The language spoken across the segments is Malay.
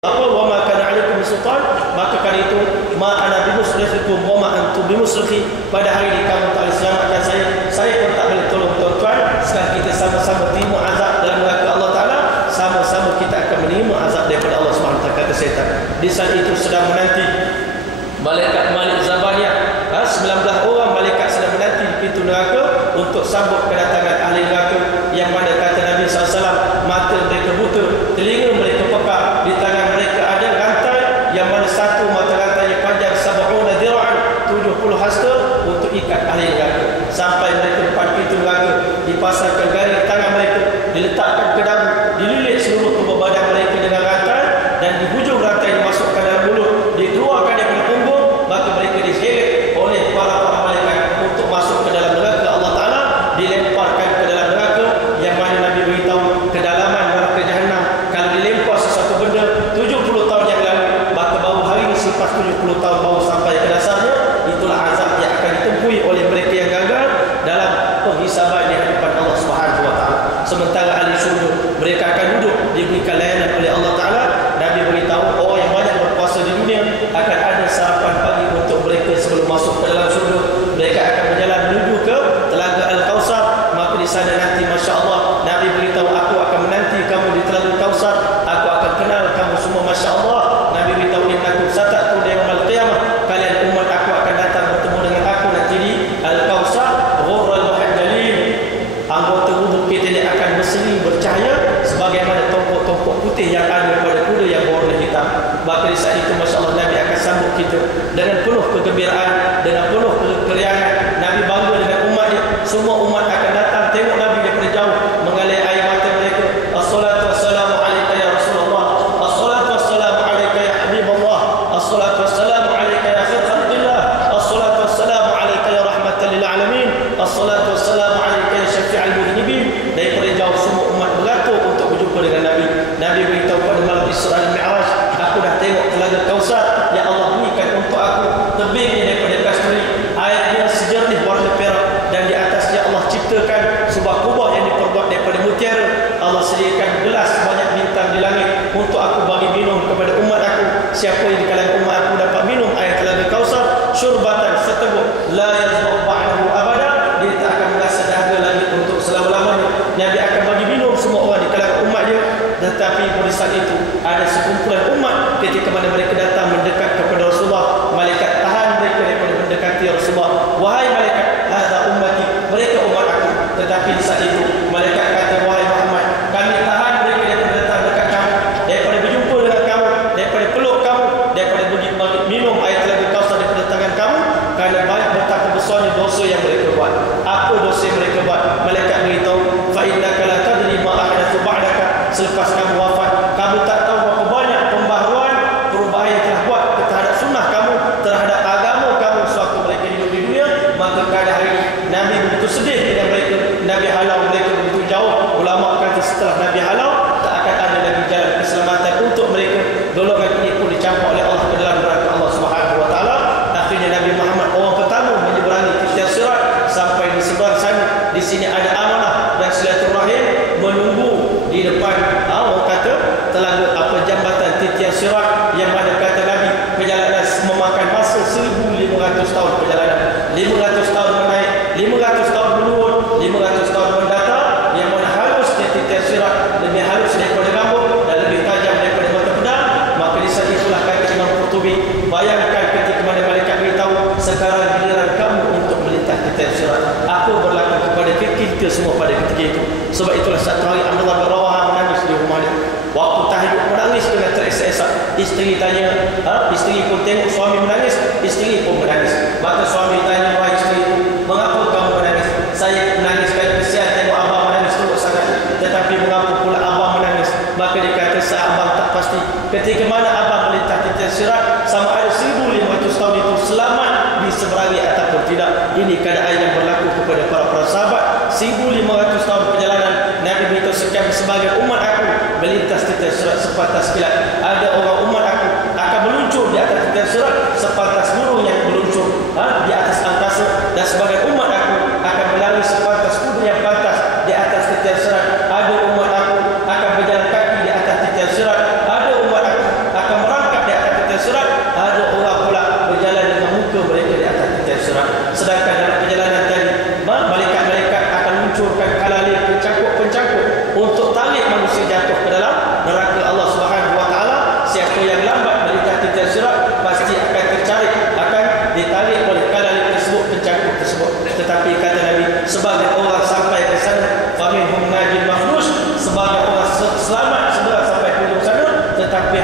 apa wa ma kana alaikum sultan, maka kan itu ma ana bimusrikhikum wa ma antum bimusrikhi, pada hari ini kamu tak boleh selamatkan saya pun tak boleh tolong tuan-tuan. Sekarang kita sama-sama terima azab dalam neraka Allah Taala, sama-sama kita akan menerima azab daripada Allah Subhanahu wa taala, kata syaitan. Di saat itu sedang menanti malaikat Malik Zabaniyah, 19 orang malaikat sedang menanti di pintu neraka untuk sambut kedatangan ahli neraka, yang mana kata Nabi SAW, mata mereka buta, telinga mereka pekak, di tangan mereka ada rantai, yang mana satu mata rantainya panjang 70 dira'an, 70 hasta, untuk ikat ahli neraka. Sampai mereka depan pintu neraka, dipasangkan garis tangan mereka, diletakkan ke dagu, dililit seluruh tubuh badan mereka dengan rantai, dan di hujung rantai dimasukkan dalam mulut, dikeluarkan daripada punggung, maka mereka diseret oleh para malaikat untuk masuk ke dalam neraka Allah Ta'ala, dilemparkan ke dalam neraka, yang mana Nabi beritahu kedalaman neraka Jahannam, kalau dilempar sesuatu benda 70 tahun yang lalu, maka baru hari ini selepas 70 tahun baru sampai ke dasarnya. Itulah azab yang akan ditemui oleh mereka yang gagal dalam penghisaban di hadapan Allah Subhanahu wa taala. Sementara ahli syurga, mereka akan duduk diberikan layanan oleh Allah Taala. Nabi beritahu orang yang banyak berpuasa di dunia akan ada sarapan pagi untuk mereka sebelum masuk ke dalam syurga. Mereka akan berjalan menuju ke Telaga Al-Kausar, maka di sana nanti masya-Allah Nabi beritahu, aku akan menanti kamu di Telaga Al-Kausar, aku akan kenal kamu semua masya-Allah. Nabi beritahu, innakum sata'tuna yaumal qiyamah, kalian umat aku akan datang bertemu dengan aku nanti di Al-Kausar, ghurral muhajjalin, anggota tubuh kita ini akan berseri bercahaya sebagaimana tompok-tompok putih yang ada pada kuda yang berwarna hitam. Maka di saat itu masya-Allah Nabi akan sambut kita dengan penuh kegembiraan, dengan penuh keriangan. Nabi bangga dengan umatnya. Semua umat akan datang tengok Nabi daripada jauh, mengalir air mata mereka. Assalatu wassalamu alayka ya Rasulullah, assalatu wassalamu alayka ya Habibullah, assalatu wassalamu alayka ya khair khalqillah, assalatu wassalamu alayka ya rahmatan lil alamin, assalatu wassalamu alayka ya syafi'al mudhnibin. Daripada jauh semua umat beratur untuk berjumpa dengan Nabi. Nabi beritahu pada malam Isra dan Mi'raj, aku dah tengok Telaga Kausar yang Allah berikan untuk aku, tebingnya daripada kasturi, airnya sejernih warna perak, dan di atasnya Allah ciptakan sebuah kubah yang diperbuat daripada mutiara. Allah sediakan gelas banyak bintang di langit untuk aku bagi minum kepada umat aku. Siapa yang di kalangan umat aku dapat minum air Telaga Kausar, syurbatan seteguk, la yazma'u ba'dahu abada, dia tak akan merasa dahaga lagi untuk selama-lamanya. Nabi akan bagi minum semua orang di kalangan umat dia. Tetapi pada saat itu ada sekumpulan umat ketika mana mereka datang mendekat kepada Rasulullah, malaikat tahan mereka daripada mendekati Rasulullah. Wahai malaikat, hadza ummati, mereka umat aku. Tetapi di saat itu malaikat kata, wahai Muhammad, kami tahan mereka daripada datang dekat kamu, daripada berjumpa dengan kamu, daripada peluk kamu, daripada bagi minum air Telaga Kausar daripada tangan kamu, kerana betapa besarnya dosa yang mereka buat. Apa dosa yang mereka buat? Malaikat beritahu, fa innaka la tadri ma ahdathu ba'daka, selepas kamu wafat, kamu tak tahu berapa banyak pembaharuan, perubahan yang telah buat terhadap sunnah kamu, terhadap agama kamu sewaktu mereka hidup di dunia. Maka pada hari ini Nabi begitu sedih dengan mereka. Nabi halau mereka begitu jauh. Ulama kata setelah Nabi halau, tak akan ada lagi jalan keselamatan untuk mereka. Golongan ini pun dicampak oleh Allah ke dalam neraka Allah Subhanahu wa taala. Akhirnya Nabi Muhammad orang pertama menyeberangi tiang sirat sampai di seberang sana. Di sini ada amanah dan silaturahim menunggu di depan orang kata telaga jambatan tiang sirat, yang mana kata Nabi perjalanan memakan masa 1500 tahun perjalanan, 500 tahun menaik, 500 tahun menurun, 500 tahun mendatar, yang mana halusnya tiang sirat lebih halus daripada rambut dan lebih tajam daripada mata pedang. Maka di saat itulah kata Imam Qurtubi, bayangkan ketika mana malaikat beritahu, sekarang giliran kamu untuk melintas tiang sirat. Apa berlaku kepada kita semua pada ketika itu? Sebab itulah satu hari Abdullah bin Rawahah menangis di rumah dia. Waktu tahajud menangis dengan teresa-esa. Isteri tanya, isteri pun tengok suami menangis, isteri pun menangis. Maka suami tanya, wahai isteri, mengapa kamu menangis? Saya menangis kerana kesian tengok abang menangis teruk sangat. Tetapi mengapa pula abang menangis? Maka dia kata, abang tak pasti ketika mana abang melintas tiang sirat, sama ada 1500 tahun itu selamat diseberangi ataupun tidak. Ini keadaan yang berlaku kepada para sahabat. 1500 tahun perjalanan, Nabi beritahu sebagai umat aku melintas tiang sirat sepatah kilat. Ada orang umat aku akan meluncur di atas tiang sirat sepatah burung yang meluncur di atas angkasa, dan sebagai umat aku akan berlari sepatah kuda yang pantas di atas tiang sirat. Ada umat aku akan berjalan kaki di atas tiang sirat. Ada umat aku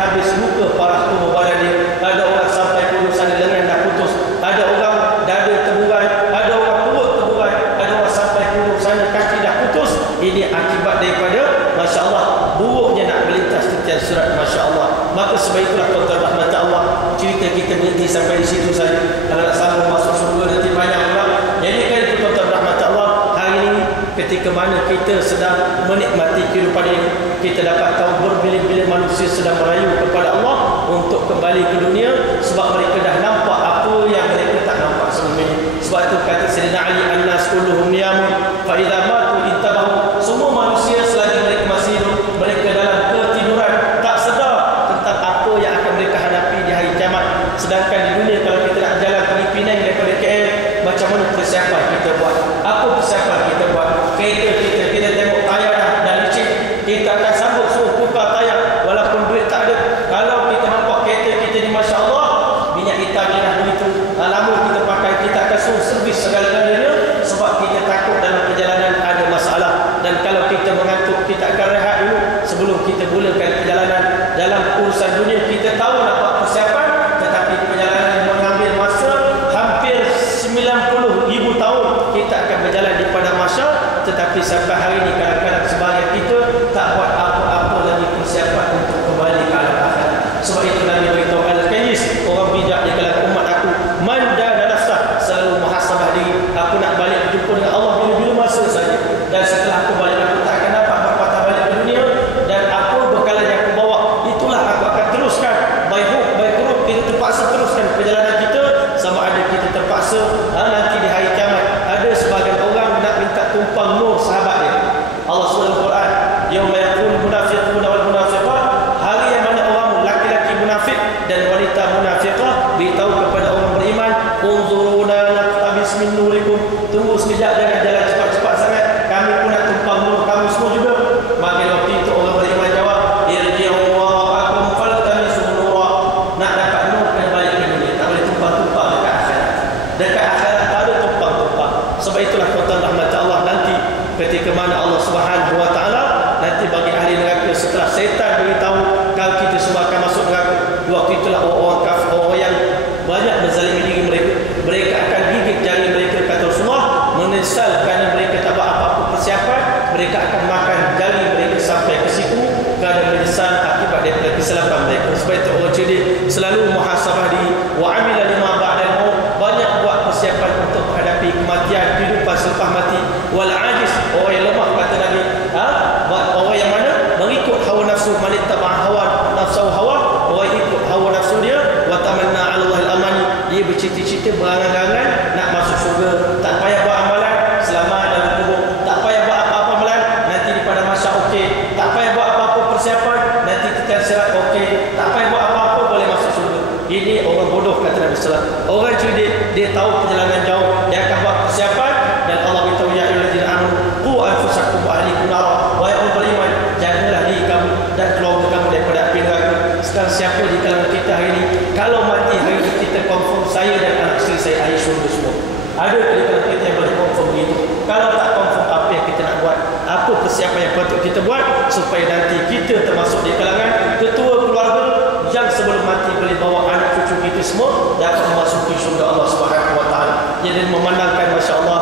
habis luka parah tubuh badan dia. Ada orang sampai urusan lengan dah putus, ada orang dada terburai, ada orang perut terburai, ada orang sampai urusan kaki dah putus. Ini akibat daripada Masya Allah buruknya nak melintas titian surat Masya Allah. Maka sebab itulah tuan-tuan rahmat Allah, cerita kita berhenti sampai di situ saja. Kalau nak sambung masuk surga nanti banyak pula. Jadi kan itu tuan-tuan rahmat Allah, hari ini ketika mana kita sedang menikmati kehidupan ini, kita dapat tahu berbilion-bilion manusia sedang merayu kepada Allah untuk kembali ke dunia, sebab mereka dah nampak apa yang mereka tak nampak sebelum ini. Sebab itu kata Sayyidina Ali, an-nas kulluhum niyamun fa idza matu intabahu. Semua manusia selagi mereka masih hidup, mereka dalam ketiduran, tak sedar tentang apa yang akan mereka hadapi di hari kiamat. Sedangkan di dunia kalau kita nak jalan pergi Penang daripada KL, macam mana persiapan kita buat? Apa persiapan kita buat? Kereta kita tengok tayar dah licin, kita akan sambut suruh tukar tayar walaupun duit tak ada. Kalau kita nampak kereta kita ni Masya Allah minyak hitamnya dah begitu, lama kita pakai, kita akan suruh servis segala-galanya, sebab kita takut dalam perjalanan ada masalah. Dan kalau kita mengantuk, kita akan rehat dulu sebelum kita mulakan perjalanan. Dalam urusan dunia kita tahu nak buat persiapan, tetapi perjalanan mengambil masa hampir 90,000 tahun kita akan berjalan di padang mahsyar. Tetapi sampai hari ini kadang-kadang sebahagian kita tak buat apa-apa lagi persiapan untuk kembali ke alam akhirat. Sebab itu Nabi beritahu al-Qais, orang bijak di kalangan umat aku, man dana nafsah, selalu muhasabah diri. Aku nak balik berjumpa dengan Allah bila-bila masa saja, dan setelah aku balik aku tak akan dapat berpatah balik ke dunia, dan apa bekalan yang aku bawa itulah aku akan teruskan. Baik buruk kita terpaksa teruskan perjalanan kita, sama ada kita terpaksa nanti di hari kiamat ada sebahagian orang nak minta tumpang nur sahabat dia. Allah SWT dalam Quran, yauma yaqul munafiquna wal munafiqat, hari yang mana orang laki-laki munafik dan wanita munafiqah beritahu kepada orang beriman, unzuruna naqtabis min nurikum, tunggu sekejap, jangan jalan cepat-cepat sangat, kami pun nak tumpang nur kamu semua juga. Maka waktu itu orang beriman jawab, irji'u wara'akum faltamisu nura, nak dapat nur kena balik ke dunia, tak boleh tumpang-tumpang dekat akhirat. Dekat akhirat tak ada tumpang-tumpang. Sebab itulah tuan-tuan rahmat Allah, nanti ketika mana Allah Subhanahu wa taala nanti bagi ahli neraka, setelah setan beritahu kalau kita semua akan masuk neraka, waktu itulah orang kafir, orang yang banyak menzalimi diri mereka akan gigit jari mereka, kata Rasulullah, menyesal kerana mereka tak buat apa-apa persiapan, mereka akan makan jari mereka sampai ke siku kerana menyesal akibat daripada kesilapan mereka. Sebab itu orang cerdik selalu muhasabah diri, wa amila lima ba'dal maut, banyak buat persiapan untuk menghadapi kematian, kehidupan selepas mati. Wal ajiz, orang yang lemah, kata Nabi, orang yang mana mengikut hawa nafsu, manittaba hawa nafsu hawa, orang ikut hawa nafsu dia, wa tamanna 'ala Allahil amani, dia bercita-cita berangan-angan nak masuk syurga, tak payah buat amalan, selamat dalam kubur, tak payah buat apa-apa amalan, nanti di padang mahsyar okey, tak payah buat apa-apa persiapan, nanti kita sirat okey, tak payah buat apa-apa boleh masuk syurga. Ini orang bodoh, kata Nabi sallallahu alaihi wasallam. Orang cerdik, dia tahu perjalanan jauh, dia akan buat persiapan, dan Allah beritahu, ya ayyuhallazina amanu qu anfusakum wa ahlikum nara, wahai orang beriman, jagalah diri kamu dan keluarga kamu daripada api neraka. Sekarang siapa di kalangan kita hari ini kalau mati hari ini kita confirm saya dan anak isteri saya ahli syurga semua? Ada di kalangan kita yang boleh confirm begitu? Kalau tak confirm, apa yang kita nak buat? Apa persiapan yang patut kita buat supaya nanti kita termasuk di kalangan ketua keluarga yang sebelum mati boleh bawa anak cucu kita semua dapat memasuki syurga Allah Subhanahu wa taala. Jadi memandangkan masya-Allah,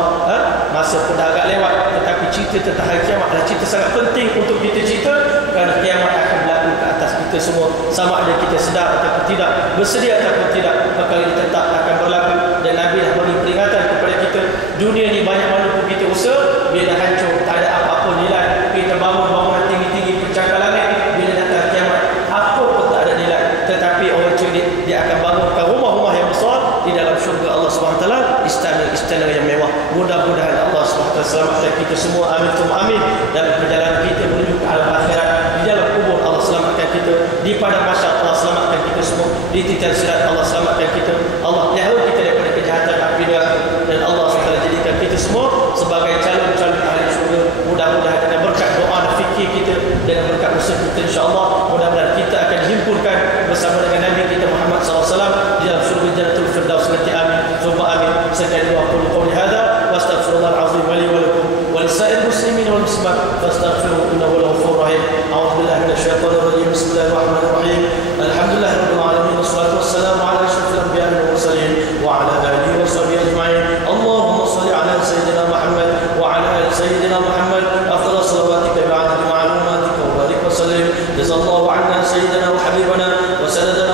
masa pun dah agak lewat, tetapi cerita tentang hari kiamat adalah cerita sangat penting untuk kita cerita, kerana kiamat akan berlaku ke atas kita semua, sama ada kita sedar atau tidak, bersedia atau tidak, perkara ini tetap akan berlaku. Dan Nabi dah beri peringatan kepada kita, dunia ni banyak mana pun kita usaha, bila dah hancur, tak ada apa-apa nilai. Kita bangun bangunan tinggi-tinggi pencakar langit, bila datang kiamat apa pun tak ada nilai. Tetapi orang cerdik, dia akan bangunkan rumah-rumah yang besar di dalam syurga Allah SWT, istana-istana yang mewah. Mudah-mudahan Allah SWT selamatkan kita semua, amin summa amin, dalam perjalanan kita menuju ke alam akhirat. Di dalam kubur Allah selamatkan kita, di padang mahsyar Allah selamatkan kita semua, di titian sirat Allah selamatkan kita, Allah pelihara kita daripada kejahatan api neraka, dan Allah SWT jadikan kita semua sebagai calon-calon ahli syurga. Mudah-mudahan dengan berkat doa dan fikir kita, dengan berkat usaha kita, insya-Allah mudah-mudahan kita akan dihimpunkan bersama dengan Nabi kita Muhammad SAW di dalam syurga Jannatul Firdaus nanti, amin summa amin. Sekian doa qul hadza wa astaghfirullahal azim wa li wa lakum wa lisa'il muslimin wal muslimat fastaghfiruhu innahu ghafurur rahim. A'udzu billahi minasy syaithanir rajim. Bismillahirrahmanirrahim. saudara